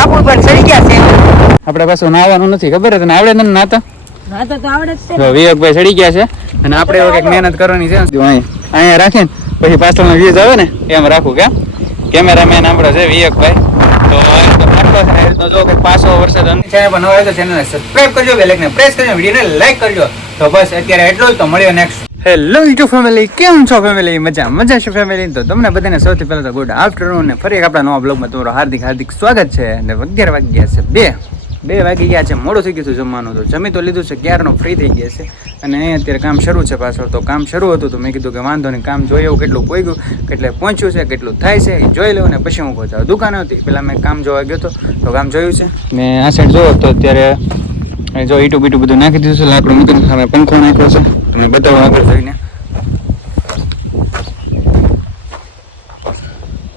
બાપુ પણ ચડી ગયા છે. આપણે પાછું નાવાનું નથી, ખબર તને? આવડે ને નાતા? નાતા તો આવડે જ છે. તો વિવેકભાઈ ચડી ગયા છે અને આપણે એવો કંઈક મહેનત કરવાની છે. અહીંયા રાખીને પછી પાછળનો વ્યૂઝ આવે ને એમ રાખું. કેમ? કેમેરામેન આપણો છે વિવેકભાઈ. તો જો કે પાછો વરસાદ ચેનલ પર નવા હોય તો ચેનલને સબસ્ક્રાઇબ કરજો, બેલ આઇકનને પ્રેસ કરજો, વિડીયોને લાઈક કરજો. તો બસ અત્યારે એટલું જ. તો મળ્યો નેક્સ્ટ. હેલો યુટ્યુબ ફેમિલી, કેમ છો ફેમિલી? મજા છે ફેમિલી? તો તમને બધાને સૌથી પહેલા તો ગુડ આફ્ટરનૂન ને ફરી એક આપણા નવા બ્લોગમાં તમારું હાર્દિક સ્વાગત છે. અને 11 વાગી ગયા છે, 2 વાગી ગયા છે. મોડું થઈ ગયું હતું જમવાનું. તો જમી તો લીધું છે, ક્યારનો ફ્રી થઈ ગયા છે. અને અત્યારે કામ શરૂ છે પાછળ. તો કામ શરૂ હતું તો મેં કીધું કે વાંધો નહીં, કામ જોઈ એવું કેટલું પહોંચ્યું, કેટલે પહોંચ્યું છે, કેટલું થાય છે એ જોઈ લઉં ને પછી હું પહોંચાડું. દુકાને હતી પહેલાં મેં કામ જોવા ગયો હતો તો કામ જોયું છે. ને આ સાઈડ જોવો તો અત્યારે જો ઈટું બીટું બધું નાખી દીધું છે, લાકડું મૂકીને સામે પંખો નાખ્યો છે. તમે બતાવો આગળ જોઈને.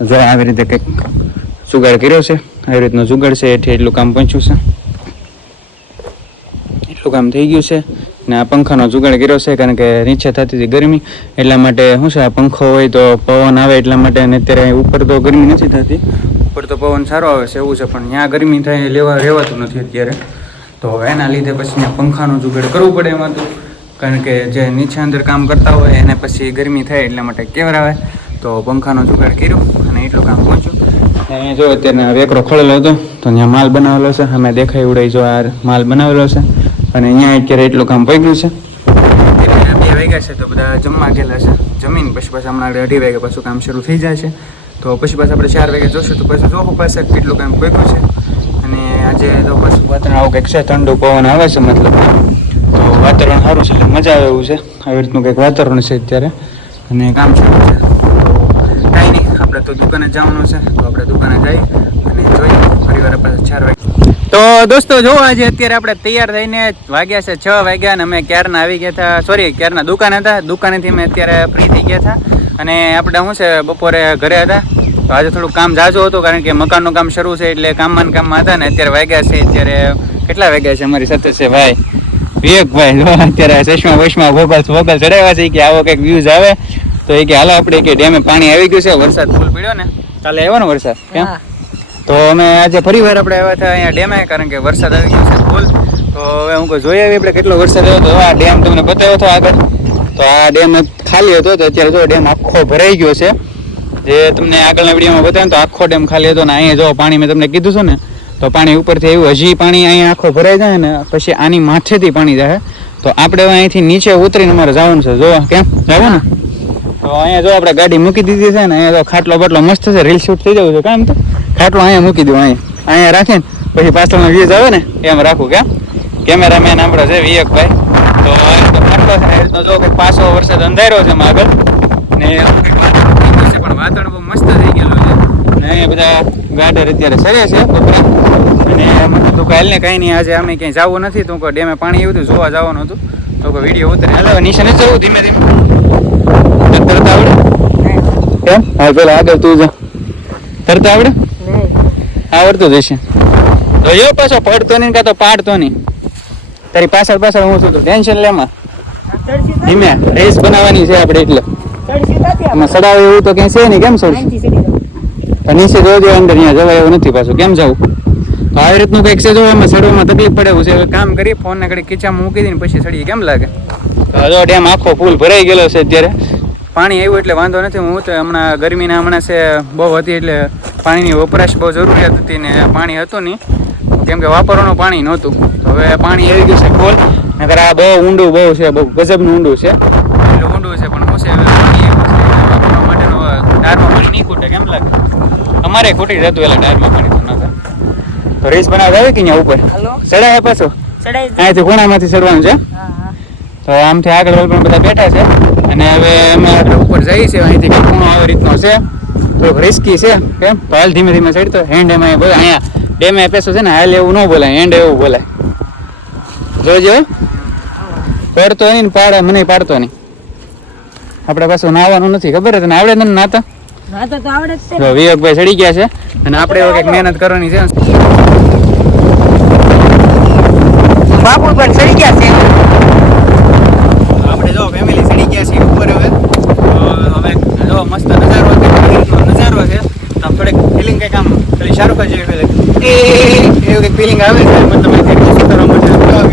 જો આવી રીતે કંઈક જુગાડ કર્યો છે, આવી રીતનો જુગાડ છે. એથી એટલું કામ પહોંચ્યું છે, એટલું કામ થઈ ગયું છે. ને આ પંખાનો જુગાડ કર્યો છે કારણ કે નીચે થતી હતી ગરમી, એટલા માટે શું છે, આ પંખો હોય તો પવન આવે એટલા માટે. અને અત્યારે ઉપર તો ગરમી નથી થતી, ઉપર તો પવન સારો આવે છે એવું છે, પણ ત્યાં ગરમી થાય રહેવાતું નથી અત્યારે. તો એના લીધે પછી ત્યાં પંખાનો જુગાડ કરવું પડે એમાં તો, કારણ કે જે નીચે અંદર કામ કરતા હોય એને પછી ગરમી થાય એટલા માટે કેવરાવે. તો પંખાનો જુગાડ કર્યો અને એટલું કામ પહોંચ્યું. અહીંયા જો અત્યારે વેકરો ખોલેલો હતો તો ત્યાં માલ બનાવેલો છે, અમે દેખાય ઉડાઈ જો આ માલ બનાવેલો છે. અને અહીંયા અત્યારે એટલું કામ પગ્યું છે. 2 વાગ્યા છે તો બધા જમવા ગયેલા છે. જમીન પછી હમણાં 2:30 વાગે પાછું કામ શરૂ થઈ જાય છે. તો પછી પાછું આપણે 4 વાગે જોશું તો પછી જોવું પાસે કેટલું કામ પગ્યું છે. અને આજે તો પાછું વાતાવરણ આવું કંઈક છે, ઠંડુ પવન આવે છે મતલબ. તો વાતાવરણ સારું છે એટલે મજા આવે એવું છે. આવી રીતનું કંઈક વાતાવરણ છે અત્યારે અને કામ શરૂ છે. કાંઈ નહીં, આપણે તો દુકાને જવાનું છે તો આપણે દુકાને જઈ અને જોઈએ ફરીવાર પાછા 4 વાગે. તો દોસ્તો જો આજે અત્યારે આપણે તૈયાર થઈને વાગ્યા છે 6 વાગ્યા અને અમે ક્યારના આવી ગયા હતા, સોરી ક્યારના દુકાન હતા. દુકાનેથી અમે અત્યારે ફ્રી થઈ ગયા હતા અને આપણે શું છે બપોરે ઘરે હતા. તો આજે થોડુંક કામ ઝાઝું હતું કારણ કે મકાનનું કામ શરૂ છે એટલે કામમાં હતા ને. અત્યારે વાગ્યા છે, અત્યારે કેટલા વાગ્યા છે? અમારી સાથે છે ભાઈ વિવેકભાઈ. જો અત્યારે ચશ્મા વોકલ ચડાવ્યા છે કે આવો કંઈક વ્યૂઝ આવે તો એ કે હાલો આપણે કે ડેમે પાણી આવી ગયું છે. વરસાદ ફૂલ પડ્યો ને, કાલે આવ્યો ને વરસાદ. કેમ? તો અમે આજે ફરીવાર આપણે આવ્યા હતા અહીંયા ડેમે કારણ કે વરસાદ આવી ગયો છે ફૂલ. તો હવે હું જોઈએ આવીએ આપણે કેટલો વરસાદ આવ્યો. તો આ ડેમ તમને બતાવ્યો હતો આગળ. તો આ ડેમ ખાલી હતો તો અત્યારે જો ડેમ આખો ભરાઈ ગયો છે. જે તમને આગળના વિડીયોમાં બતાવ્યું તો આખો ડેમ ખાલી હતો ને અહીંયા જો પાણી મેં તમને કીધું છે ને તો પાણી ઉપરથી આવ્યું. હજી પાણી અહીંયા આખો ભરાઈ જાય ને પછી આની માથેથી પાણી જાય. તો આપણે અહીંથી નીચે ઉતરીને અમારે જવાનું છે. જો કેમ જવું ને તો અહીંયા જો આપણે ગાડી મૂકી દીધી છે ને. અહીંયા તો ખાટલો બાટલો મસ્ત છે, રીલ શૂટ થઈ જવું છે. કામ તો ખાટલો અહીંયા મૂકી દઉં, અહીંયા રાખીને પછી પાછળનો વ્યૂઝ આવે ને એમ રાખું. કેમ? કેમેરામેન આપણો છે વિવેકભાઈ. તો ખાટલો છે જો કે પાછો વરસાદ અંધાર્યો છે એમાં આગળ ને પણ વાતાવરણ બહુ મસ્ત થઈ ગયેલું છે. ને અહીંયા બધા ગાર્ડર અત્યારે સરે છે બપોરે. અને તું કાલ ને કાંઈ નહીં, આજે અમે ક્યાંય જવું નથી. તું કોઈ ડેમે પાણી આવ્યું હતું જોવા જવાનું હતું તો કોઈ વિડીયો ઉતરે. હાલો નીચે નથી જવું, ધીમે ધીમે તરત આવડે. કેમ? હા પેલા આગળ તું જા. તરત આવડે? આવડતું જ હશે તો એ પાછો પડતો નહીં કાં તો પાડતો નહીં. તારી પાછળ હું છું તો ટેન્શન લેમાં. ધીમે રેસ બનાવવાની છે આપણે એટલે એમાં સડાવે એવું તો ક્યાંય છે નહીં. કેમ સડશે? નીચે જોજો, અંદર અહીંયા જવાય એવું નથી પાછું. કેમ જવું? તો આવી રીતનું કંઈક છે. જો એમાં સડવામાં તકલીફ પડે એવું છે. કામ કરી ફોનને ઘડી ખીચામાં મૂકી દઈને પછી સડીએ. કેમ લાગે? તો જો ડેમ આખો ફૂલ ભરાઈ ગયેલો છે અત્યારે. પાણી આવ્યું એટલે વાંધો નથી. હું તો હમણાં ગરમીના હમણાં છે બહુ હતી એટલે પાણીની વપરાશ બહુ જરૂરિયાત હતી ને પાણી હતું નહીં કેમ કે વાપરવાનું પાણી નહોતું. તો હવે પાણી આવી ગયું છે ફૂલ. નકર આ બહુ ઊંડું બહુ છે, બહુ ગજબનું ઊંડું છે. એટલું ઊંડું છે પણ શું છે પાણી એવું છે વાપરવા માટેનું ડારમાં પાણી નહીં ખૂટે. કેમ લાગે? અમારે ખૂટી જતું એટલે ડારમાં પાણી તો નકર. તો રીસ બનાવવા આવે કે અહીંયા ઉપર ચડાય પાછો અહીંયાથી ખૂણામાંથી ચડવાનું છે. તો આમથી આગળ પણ બધા બેઠા છે અને હવે અમે આપણે ઉપર જઈએ છીએ. અહીંથી ખૂણો આવી રીતનો છે, થોડુંક રિસ્કી છે. કેમ? તો હાલ ધીમે ધીમે ચડતો. હેન્ડ એમાં બોલે અહીંયા ડેમે પેસો છે ને, હાલ એવું ન બોલાય, હેન્ડ એવું બોલાય. જોજો પડતો નહીં ને પાડે, મને પાડતો નહીં. આપણે પાછું નાવાનું નથી, ખબર તને? આવડે ને નાતા? નાતા તો આવડે જ છે. તો વિવેકભાઈ ચડી ગયા છે અને આપણે એવો કંઈક મહેનત કરવાની છે. બાપુ પણ ચડી ગયા છે. આપણે જો ફેમિલી ચડી ગયા છીએ ઉપર. હવે જો મસ્ત નજારો છે, નજારો છે. તો થોડીક ફિલિંગ કંઈક આમ પેલી શાહરુખ જેવી નથી એવું કંઈક ફિલિંગ આવે છે મતલબ અહીંથી શું કરવા માટે બધા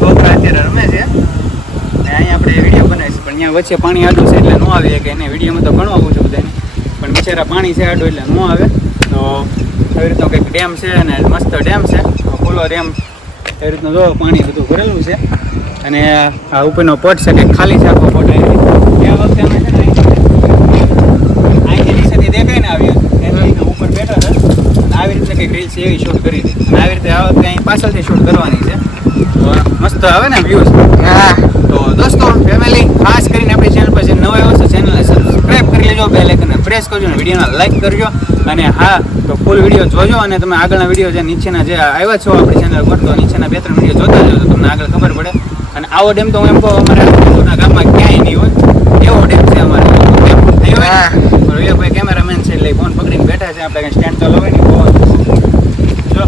છોકરા અત્યારે રમે છે અને અહીંયા આપણે વિડીયો બનાવીશું પણ અહીંયા વચ્ચે પાણી આડું છે એટલે ન આવે કે એને વિડીયોમાં તો ઘણું આવું છે બધાને પણ બિચારા પાણી છે આડું એટલે ન આવે તો આવી રીતનો કંઈક ડેમ છે અને મસ્ત ડેમ છે ખુલ્લો ડેમ એવી રીતનું જો પાણી બધું ભરેલું છે અને આ ઉપરનો પટ છે કે ખાલી છે આખો પટ એ વખતે અમે છે ને અહીંથી નીચેથી દેખાય ને આવ્યું એની ઉપર બેઠા હતા અને આવી રીતે કંઈક રીલ્સ એવી શૂટ કરી હતી અને આવી રીતે આ વખતે અહીં પાછળથી શૂટ કરવાની છે તો મસ્ત આવે ને વ્યૂઝ હા તો દોસ્તો ફેમિલી ખાસ કરીને આપણી ચેનલ પર જે નવા આવ્યો છે ચેનલને સબસ્ક્રાઇબ કરી લેજો બેલ આઇકનને પ્રેસ કરજો અને વિડીયોને લાઈક કરજો અને હા તો ફૂલ વિડીયો જોજો અને તમે આગળના વિડીયો જે નીચેના જે આવ્યા છો આપણી ચેનલ પર તો નીચેના 2-3 વિડીયો જોતા જજો તો તમને આગળ ખબર પડે અને આવો ડેમ તો હું એમ કહું અમારે આજુબાજુના ગામમાં ક્યાંય નહીં હોય એવો ડેમ છે અમારે ડેમ નહીં હોય ને ભાઈ કેમેરામેન છે એટલે ફોન પકડીને બેઠા છે આપણે કંઈ સ્ટેન્ડ ચાલુ હોય ને જો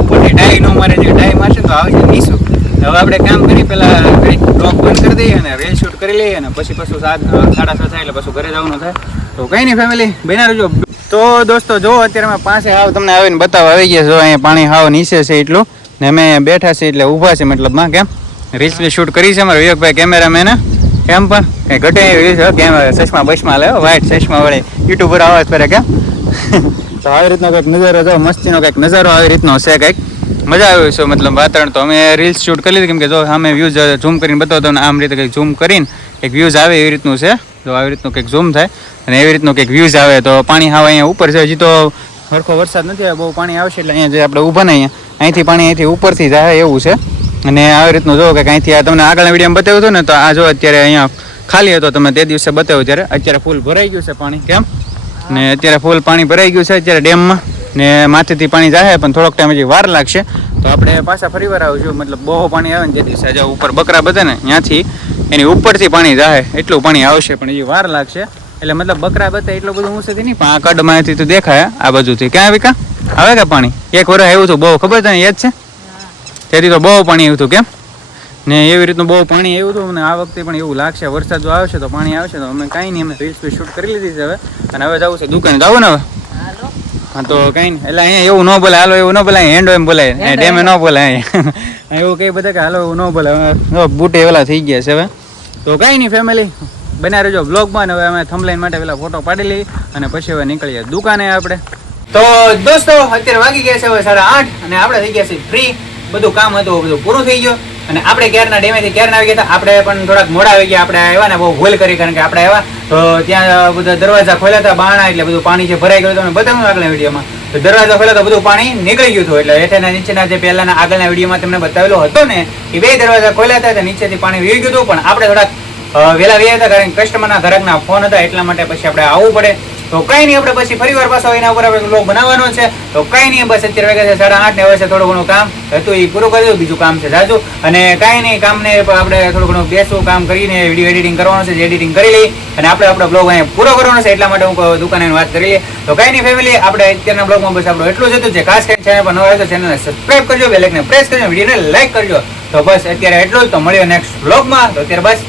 ઉપરથી ડાઈ ન મારે જે ડાઈ મારશે તો આવશે નીસું હવે આપણે કામ કરી પહેલાં કંઈક બ્લોગ બંધ કરી દઈએ અને રીલ શૂટ કરી લઈએ અને પછી 7:30 થાય એટલે પછી ઘરે જવાનું થાય તો કંઈ નહીં ફેમિલી બન્યા રહેજો તો દોસ્તો જો અત્યારે અમે પાસે હાવ તમને આવીને બતાવવા આવી ગયા જો અહીંયા પાણી હાવ નીચે છે એટલું ને અમે બેઠા છે એટલે ઊભા છે મતલબમાં કેમ રીલ્સ શૂટ કરી છે અમારા વિવેકભાઈ કેમેરામેને કેમ પણ કંઈ ઘટે એવી છે કેમેરા ચશ્મા બસમાં લે વ્હાઈટ ચશ્મા વડે યુટ્યુબર આવાજ કરે કેમ તો આવી રીતનો કંઈક નજારો જો મસ્તીનો કંઈક નજારો આવી રીતનો છે કંઈક મજા આવી છે મતલબ વાતાવરણ તો અમે રીલ્સ શૂટ કરી લીધી કેમ કે જો સામે વ્યૂઝ ઝૂમ કરીને બતાવતો ને આમ રીતે કંઈક ઝૂમ કરીને એક વ્યૂઝ આવે એવી રીતનું છે તો આવી રીતનું કંઈક ઝૂમ થાય અને એવી રીતનું કંઈક વ્યૂઝ આવે તો પાણી હાવ અહીંયા ઉપર છે હજી તો સરખો વરસાદ નથી આવે બહુ પાણી આવશે એટલે અહીંયા જે આપણે ઊભા ને અહીંથી પાણી અહીંથી ઉપરથી જાય એવું છે અને આવી રીતનું જો કે અહીંથી આ તમને આગળના વિડીયોમાં બતાવ્યું હતું ને તો આ જો અત્યારે અહીંયા ખાલી હતો તમે તે દિવસે બતાવ્યું ત્યારે અત્યારે ફૂલ ભરાઈ ગયું છે પાણી કેમ ને અત્યારે ફૂલ પાણી ભરાઈ ગયું છે અત્યારે ડેમમાં ને માથેથી પાણી જાય પણ થોડોક ટાઈમ હજી વાર લાગશે તો આપણે પાછા ફરી વાર આવીશું મતલબ બહુ પાણી આવે ને તે દિવસે જો ઉપર બકરા બધે ને ત્યાંથી એની ઉપરથી પાણી જાય એટલું પાણી આવશે પણ હજી વાર લાગશે એટલે મતલબ બકરા બધા એટલું બધું ઊંચેથી નહીં પણ આ કડમાંથી તો દેખાય આ બાજુથી ક્યાં આવી કા આવે કે પાણી એક વર્ષ આવ્યું હતું બહુ ખબર તને યાદ છે તેથી તો બહુ પાણી આવ્યું હતું કેમ ને એવી રીતનું બહુ પાણી આવ્યું હતું અને આ વખતે પણ એવું લાગશે વરસાદ જો આવશે તો પાણી આવશે તો અમે કાંઈ નહીં અમે રીલ્સ શૂટ કરી લીધી છે હવે અને હવે જવું છે દુકાને જવું ને હવે હા તો કંઈ નહીં એટલે અહીંયા એવું ન બોલાય હાલો એવું ન બોલાય હેન્ડો એમ બોલાય ડેમે ન બોલાય એવું કંઈ બધા કે હાલો એવું ન બોલાય બૂટે એલા થઈ ગયા છે હવે તો કાંઈ નહીં ફેમિલી બના રહેજો બ્લોગમાં હવે અમે થંબલાઈન માટે પેલા ફોટો પાડી લઈએ અને પછી હવે નીકળીએ દુકાને આપણે તો દોસ્તો અત્યારે વાગી ગયા છે હવે 8:30 અને આપણે થઈ ગયા છે ફ્રી બધું કામ હતું બધું પૂરું થઈ ગયું અને આપણે ક્યારના ડેમેથી ક્યારના આવી ગયા હતા આપણે પણ થોડાક મોડા આવી ગયા આપણે આવ્યા ને બહુ ભૂલ કરી કારણ કે આપણે આવ્યા તો ત્યાં બધા દરવાજા ખોલ્યા હતા બારણા એટલે બધું પાણી જે ભરાઈ ગયું હતું બતાવ્યું આગળના વિડીયોમાં તો દરવાજા ખોલ્યા તો બધું પાણી નીકળી ગયું હતું એટલે હેઠળના નીચેના જે પહેલાના આગળના વિડીયોમાં તમને બતાવેલો હતો ને એ 2 દરવાજા ખોલ્યા હતા નીચેથી પાણી વી ગયું હતું પણ આપણે થોડાક વહેલા વ્યા હતા કારણ કે કસ્ટમરના ઘરાકના ફોન હતા એટલા માટે પછી આપણે આવવું પડે તો કઈ નહીં આપણે પછી ફરીવાર પાછો એના ઉપર આપણે બ્લોગ બનાવવાનો છે તો કઈ નહીં બસ અત્યારે વાગ્યા છે 8:30 ને હવે છે થોડું ઘણું કામ હતું એ પૂરું કરી દઉં બીજું કામ છે જાજુ અને કઈ નહીં કામને આપણે થોડું ઘણું બેસવું કામ કરીને વિડીયો એડિટિંગ કરવાનું છે એડિટિંગ કરી લઈ અને આપણે આપણો બ્લોગ અહીંયા પૂરો કરવાનો છે એટલા માટે હું દુકાને વાત કરી લઈએ તો કઈ નહીં ફેમિલી આપણે અત્યારના બ્લોગમાં બસ આપણું એટલું જ હતું જે ખાસ કરીને ચેનલ પર નવા આવ્યો તો ચેનલને સબસ્ક્રાઇબ કરજો બેલ આઇકનને પ્રેસ કરજો વિડીયોને લાઈક કરજો તો બસ અત્યારે એટલું જ તો મળ્યો નેક્સ્ટ બ્લોગમાં તો અત્યારે બસ